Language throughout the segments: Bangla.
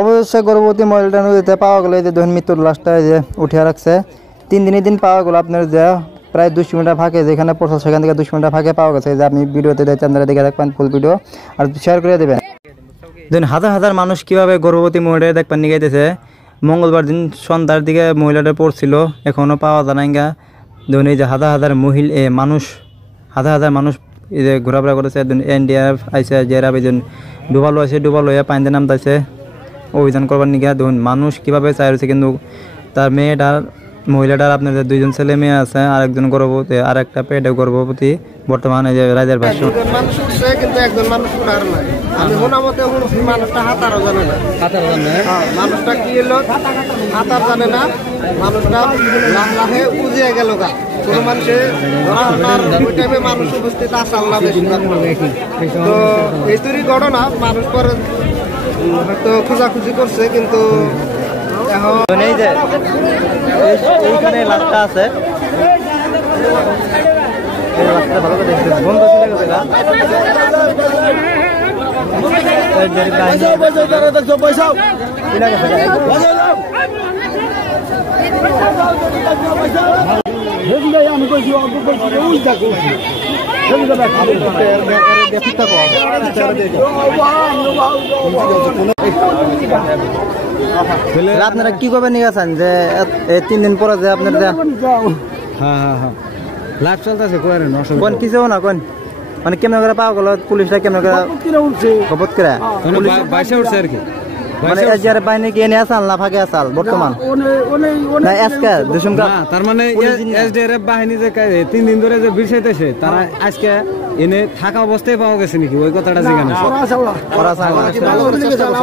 অবশ্যই গর্ভবতী মহিলাটা নদীতে পাওয়া গেলো, এই যে দেখুন মৃত্যুর লাশটা যে উঠিয়ে রাখছে। 3 দিনের দিন পাওয়া গেলো আপনার যে প্রায় 200 মিটার ফাঁকে যেখানে পড়ছে সেখান থেকে 200 মিটার ফাঁকে পাওয়া গেছে। যে আপনি ভিডিওতে দেখছেন, আপনারা দেখে রাখবেন ফুল ভিডিও আর শেয়ার করে দেবেন। দেখুন হাজার হাজার মানুষ কীভাবে গর্ভবতী মহিলাটা দেখবেন নিয়ে গেছে। মঙ্গলবার দিন সন্ধ্যার দিকে মহিলাটা পড়ছিল, এখনও পাওয়া যায় না। দেখুন এই যে হাজার হাজার হাজার হাজার মানুষ এই যে ঘোরাফেরা করেছে। এনডিআরএফ আইসে, জেরাফ এই ডুবালো আছে, ডুবালো হয়ে পানিতে নামতেছে অভিযান করবার নিয়ে। দেখুন মানুষ কীভাবে চাই রয়েছে, কিন্তু তার মহিলাটার আপনাদের 2জন ছেলে মেয়ে আছে, আরেকজন গর্ভবতী, আর একটা পেটে গর্ভবতী। বর্তমানে যে রাজের ভাষ্য মানুষ উঠছে কিন্তু একজন মানুষ উঠার নাই। আমি শোনা মতে মানুষটা হাতারও জানে না। মানুষটা কি এলো হাতার জানে না, মানুষটা লাহে উজিয়ে গেল গা। কোনো মানুষের ওই টাইমে মানুষ উপস্থিত আসাল না বেশিরভাগ। তো এই তৈরি ঘটনা মানুষ পরে হয়তো খোঁজাখুঁজি করছে, কিন্তু এখন এই যে এইখানে লাশটা আছে, এই লাশটা ভালো করে দেখতে বন্ধ ছিল গেছে। আমি কইছি আপনারা কি করবেন নিয়ে গেছেন যে 3 দিন পরে যে আপনার লাইভ চলতেছে কোন কিছু না কোন মানে কেমন করে পাওয়া গেল, পুলিশরা কেমন করে খবর করে বাইশে উঠছে আর কি। মানে এসডিআর বাহিনী কি এনে আসাল না ফাঁকে আসাল বর্তমান না আজকে তার মানে এসডিআরএফ বাহিনী যে 3 দিন ধরে যে বিরসাইতেছে তারা আজকে এনে থাকা অবস্থায় পাওয়া গেছে নাকি ওই কথাটা জিজ্ঞাসা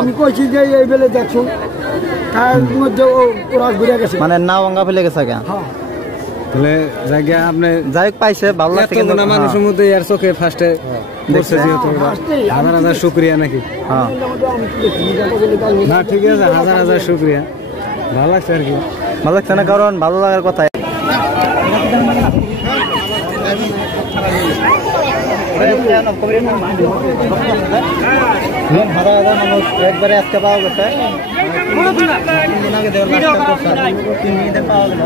আমি কইছি যে এই বেলে দেখছো তার মধ্যে ওরা ঘুরে গেছে মানে নাও অঙ্গা ফেলে গেছে কেন তাহলে জায়গা আপনি যাই পাইছে ভালো লাগছে কিন্তু না মানুষের মধ্যে এর চোখে ফার্স্টে বসে যেহেতু হাজার হাজার শুকরিয়া নাকি। হ্যাঁ না ঠিক আছে, হাজার হাজার শুকরিয়া, ভালো লাগছে আর কি। ভালো লাগছে না, কারণ ভালো লাগার কথা। হাজার হাজার মানুষ একবারে আজকে পাওয়া গেছে। 3 দিন আগে তিন দিন পাওয়া গেল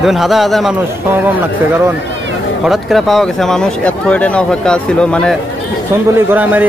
দেখুন হাজার হাজার মানুষ সমাগম লাগছে, কারণ হঠাৎ করে পাওয়া গেছে মানুষ এত অপেক্ষা ছিল। মানে সন্দুলি গোড়ামারি